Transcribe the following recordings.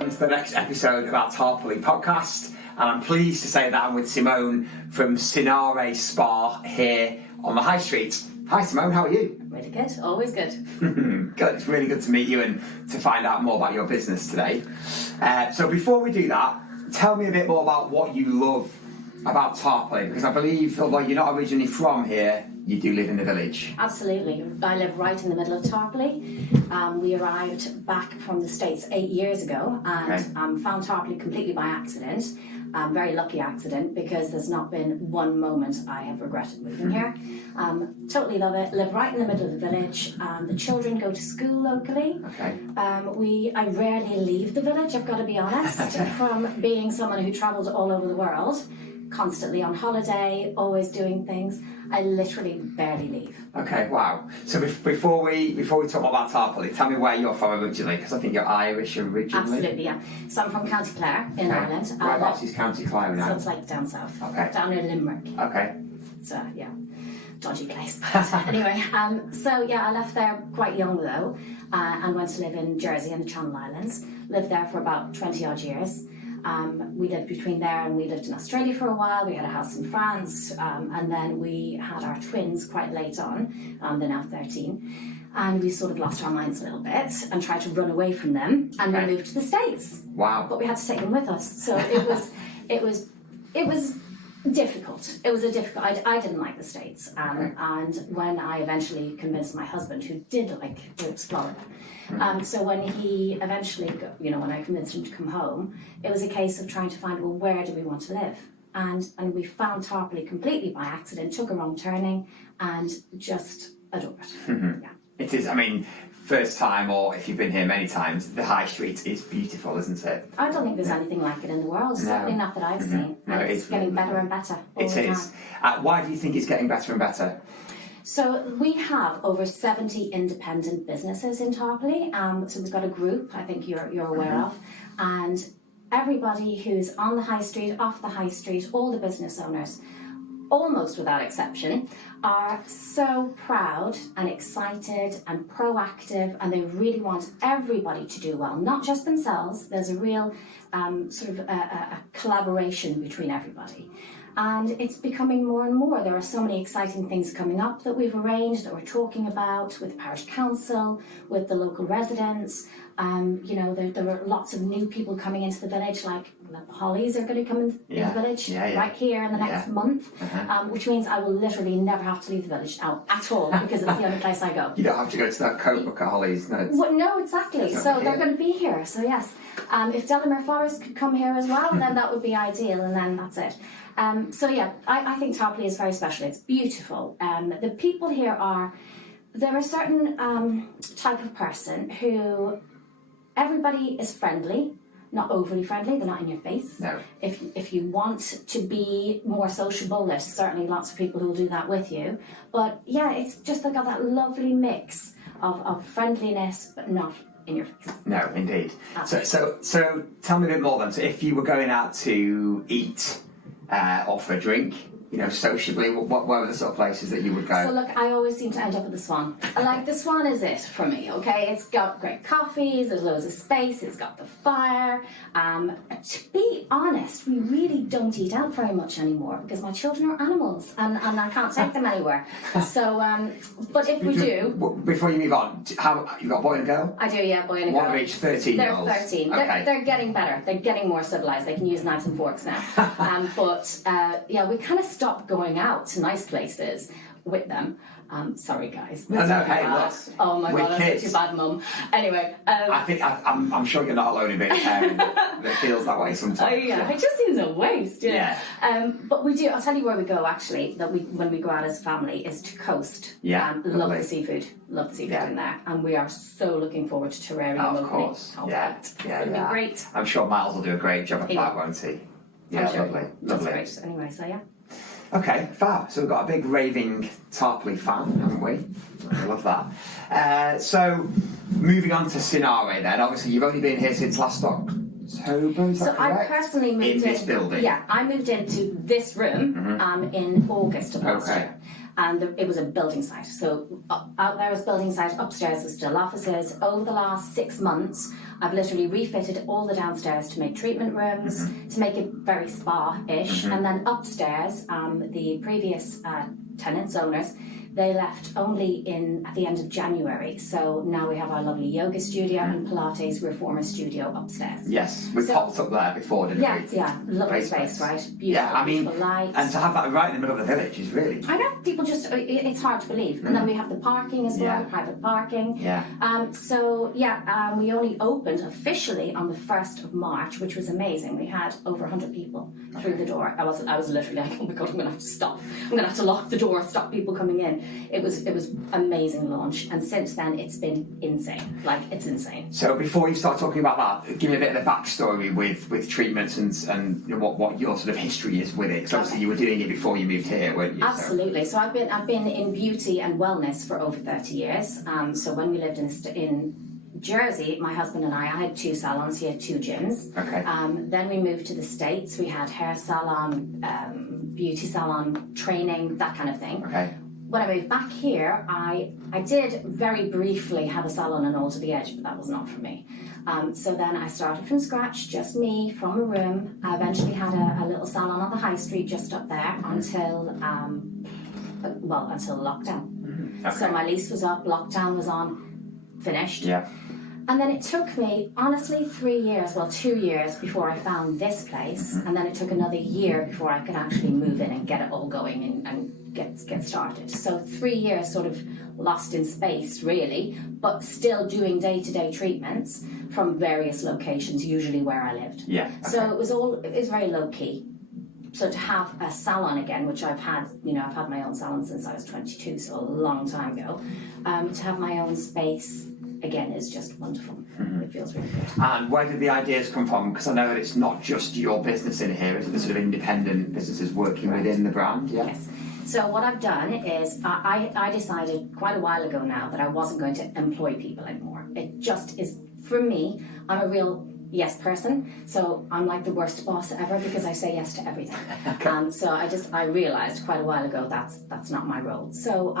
welcome to the next episode of our Tarporley Podcast. And I'm pleased to say that I'm with Simone from Sanare Spa here on the High Street. Hi Simone, how are you? Really good, always good. Good, it's really good to meet you and to find out more about your business today. So before we do that, tell me a bit more about what you love about Tarporley, because I believe, although you're not originally from here, you do live in the village. Absolutely. I live right in the middle of Tarporley. We arrived back from the States 8 years ago and found Tarporley completely by accident. Very lucky accident, because there's not been one moment I have regretted moving here. Totally love it. Live right in the middle of the village. The children go to school locally. I rarely leave the village, I've got to be honest, from being someone who travels all over the world, constantly on holiday, always doing things. I literally barely leave. Okay, wow. So before we talk about Tarporley, tell me where you're from originally, because I think you're Irish originally. Absolutely, yeah. So I'm from County Clare in Ireland. Whereabouts is County Clare in Ireland? So it's like down south. Okay. Down near Limerick. Okay. So yeah, dodgy place. But anyway, so yeah, I left there quite young though, and went to live in Jersey and the Channel Islands. Lived there for about 20 odd years. We lived between there and we lived in Australia for a while. We had a house in France, and then we had our twins quite late on. They're now 13, and we sort of lost our minds a little bit and tried to run away from them, and we moved to the States. Wow! But we had to take them with us, so it was difficult. It was a difficult. I didn't like the States, and when I eventually convinced my husband, who did like to explore. So when he eventually, when I convinced him to come home, it was a case of trying to find, well, where do we want to live? And we found Tarporley completely by accident, took a wrong turning, and just adore it. Yeah. It is, I mean, first time, or if you've been here many times, the High Street is beautiful, isn't it? I don't think there's anything like it in the world, certainly not that I've seen. No, and it's getting better and better all the time. It is. Why do you think it's getting better and better? So we have over 70 independent businesses in Tarporley. So we've got a group, I think you're aware of, and everybody who's on the high street, off the high street, all the business owners, almost without exception, are so proud and excited and proactive, and they really want everybody to do well, not just themselves. There's a real a collaboration between everybody. And it's becoming more and more. There are so many exciting things coming up that we've arranged, that we're talking about with the parish council, with the local residents. There are lots of new people coming into the village, like the Hollies are going to come in the village right here in the next month, which means I will literally never have to leave the village now at all, because it's the only place I go. You don't have to go to that Coke at Hollies, no? Well, no, exactly. So they're going to be here. So yes, if Delamere Forest could come here as well, then that would be ideal, and then that's it. I think Tarporley is very special. It's beautiful. The people here they're a certain type of person who, everybody is friendly, not overly friendly, they're not in your face. No. If you want to be more sociable, there's certainly lots of people who will do that with you. But yeah, it's just got that lovely mix of friendliness, but not in your face. No, indeed. So tell me a bit more then. So if you were going out to eat or for a drink, sociably, what were the sort of places that you would go? So look, I always seem to end up at the Swan. Like, the Swan is it for me, okay? It's got great coffees, there's loads of space, it's got the fire. To be honest, we really don't eat out very much anymore, because my children are animals and I can't take them anywhere. So, but if we do... Before you move on, you got a boy and a girl? I do, yeah, boy and a girl. One of each, 13-year-olds? They're 13. Okay. They're getting better. They're getting more civilised. They can use knives and forks now. We kind of stopped going out to nice places with them. Sorry, guys. No, hey, look. Oh my God, kids. I'm such a bad mum. Anyway, I think I'm sure you're not alone in being a parent that feels that way sometimes. It just seems a waste. But we do. I'll tell you where we go actually. When we go out as a family is to Coast. Love the seafood. Love the seafood in there, and we are so looking forward to terrarium. Of course. It's going to be great. I'm sure Miles will do a great job at that, won't he? Yeah, sure. lovely. That's great. Anyway, so yeah. Okay, fab. So we've got a big raving Tarporley fan, haven't we? I love that. So moving on to Sanare then. Obviously, you've only been here since last October, is that correct? I personally moved in this building. Yeah, I moved into this room in August of last year. and it was a building site. So out there was building site, upstairs was still offices. Over the last 6 months, I've literally refitted all the downstairs to make treatment rooms, to make it very spa-ish, and then upstairs, the previous tenants, owners, they left only at the end of January. So now we have our lovely yoga studio and Pilates reformer studio upstairs. Yes, we popped up there before, didn't we? Yeah, lovely Great space, right? Beautiful, Yeah, I mean, beautiful lights. and to have that right in the middle of the village is really... I know, people just, it's hard to believe. And then we have the parking as well, the private parking. Yeah. We only opened officially on the 1st of March, which was amazing. We had over 100 people through the door. I was literally like, oh my God, I'm going to have to stop. I'm going to have to lock the door, stop people coming in. It was amazing launch, and since then it's been insane. Like, it's insane. So before you start talking about that, give me a bit of the backstory with treatments and what your sort of history is with it. Because obviously you were doing it before you moved here, weren't you? Absolutely. So I've been in beauty and wellness for over 30 years. So when we lived in Jersey, my husband and I had 2 salons. He had 2 gyms. Okay. Then we moved to the States. We had hair salon, beauty salon, training, that kind of thing. Okay. When I moved back here, I did very briefly have a salon in Alder the Edge, but that was not for me. So then I started from scratch, just me, from a room. I eventually had a little salon on the high street just up there until lockdown. Okay. So my lease was up, lockdown was on, finished. Yeah. And then it took me, honestly, 2 years before I found this place. And then it took another year before I could actually move in and get it all going and get started. So 3 years sort of lost in space, really, but still doing day-to-day treatments from various locations, usually where I lived. Yeah. Okay. So it was very low-key. So to have a salon again, which I've had my own salon since I was 22, so a long time ago, to have my own space again is just wonderful. It feels really good. And where did the ideas come from? Because I know that it's not just your business in here, it's the sort of independent businesses working within the brand. Yeah. Yes. So what I've done is I decided quite a while ago now that I wasn't going to employ people anymore. It just is, for me, I'm a real yes person, so I'm like the worst boss ever because I say yes to everything. So I realized quite a while ago that's not my role. So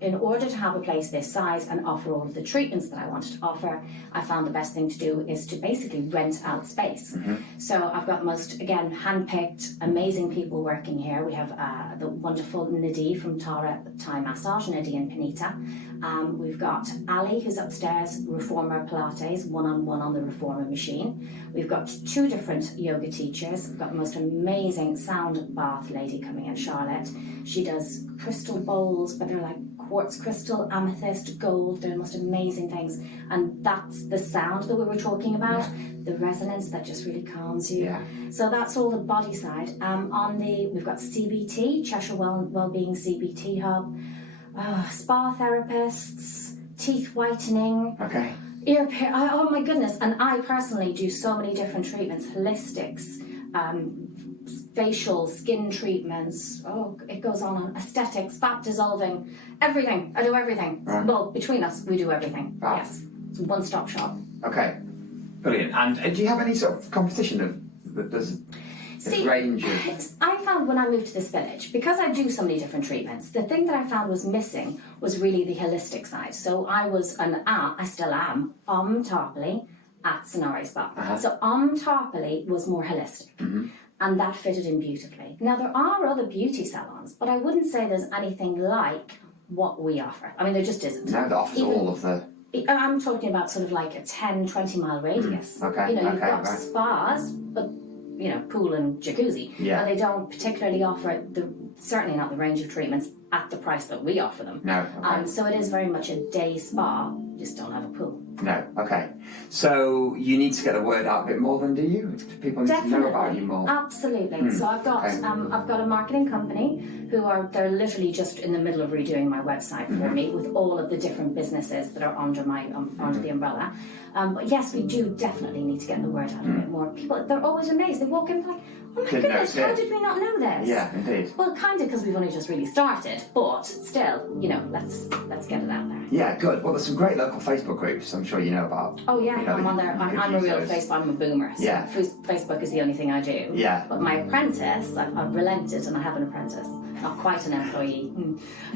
in order to have a place this size and offer all of the treatments that I wanted to offer, I found the best thing to do is to basically rent out space. So I've got most, again, hand-picked, amazing people working here. We have the wonderful Nadie from Tara Thai Massage, Nadie and Panita. We've got Ali, who's upstairs, reformer Pilates, one-on-one on the reformer machine. We've got 2 different yoga teachers. We've got the most amazing sound bath lady coming in, Charlotte. She does crystal bowls, but they're like quartz crystal, amethyst, gold. They're the most amazing things. And that's the sound that we were talking about, the resonance that just really calms you. Yeah. So that's all the body side. We've got CBT, Cheshire Wellbeing CBT Hub, spa therapists, teeth whitening. Okay. Ear oh my goodness, and I personally do so many different treatments, holistics, facial, skin treatments, it goes on, aesthetics, fat dissolving, everything. I do everything. Right. Well, between us, we do everything. Wow. Yes. It's a one-stop shop. Okay. Brilliant. And do you have any sort of competition there's range of... I found when I moved to this village, because I do so many different treatments, the thing that I found was missing was really the holistic side. So I was I still am, Tarporley at Sanare Spa. So Tarporley was more holistic. And that fitted in beautifully. Now, there are other beauty salons, but I wouldn't say there's anything like what we offer. I mean, there just isn't. No, that offers all of the... I'm talking about sort of like a 10, 20 mile radius. Okay. You've got spas, but pool and jacuzzi. Yeah. And they don't particularly offer certainly not the range of treatments at the price that we offer them. No. Okay. So it is very much a day spa, you just don't have a pool. No. Okay. So you need to get the word out a bit more than do you? People need to know about you more. Absolutely. So I've got a marketing company they're literally just in the middle of redoing my website for me with all of the different businesses that are under under the umbrella. But yes, we do definitely need to get the word out a bit more. People, they're always amazed. They walk in like, Oh my Didn't know goodness, it how did. did we not know this? Yeah, indeed. Well, kind of because we've only just really started, but still, let's get it out there. Yeah, good. Well, there's some great local Facebook groups I'm sure you know about. Oh yeah, You know, I'm on there. I'm a real I'm a boomer. So Yeah. Facebook is the only thing I do. Yeah. But my apprentice, I've relented and I have an apprentice, not quite an employee.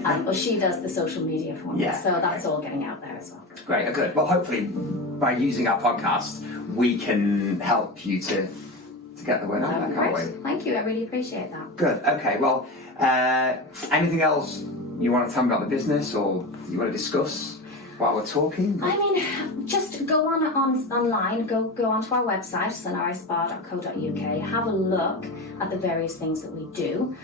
But she does the social media for me. Yeah, So that's all getting out there as well. Great, good. Well, hopefully by using our podcast, we can help you to get the word out there, can't we? Thank you. I really appreciate that. Good. Okay. Well, anything else you want to tell me about the business, or you want to discuss while we're talking? I mean, just go online, go onto our website, sanarespa.co.uk, have a look at the various things that we do.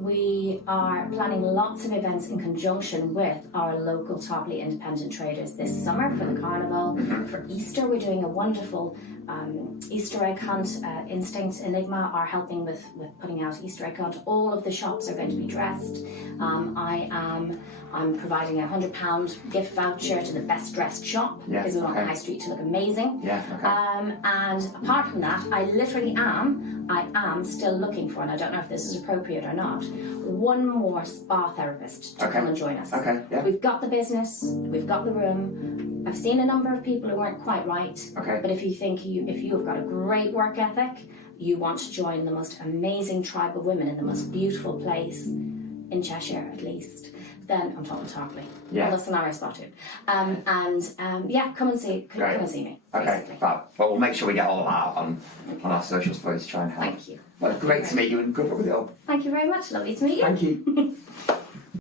We are planning lots of events in conjunction with our local Tarporley independent traders this summer for the carnival. For Easter, we're doing a wonderful Easter egg hunt. Instinct Enigma are helping with putting out Easter egg hunt. All of the shops are going to be dressed. I'm providing a £100 gift voucher to the best dressed shop because we want the high street to look amazing. Yeah. Okay. And apart from that, I am still looking for, and I don't know if this is appropriate or not, one more spa therapist to come and join us. Okay. Yeah. We've got the business, we've got the room. I've seen a number of people who weren't quite right. Okay. But if you've got a great work ethic, you want to join the most amazing tribe of women in the most beautiful place in Cheshire, at least, then I'm talking Tarporley. Yeah. Well, the Sanare Spa too. Come and see me. Okay. Basically. Fab. Well, we'll make sure we get all that out on our socials for you to try and help. Thank you. Well, great to meet you, and good luck with it all. Thank you very much. Lovely to meet you. Thank you.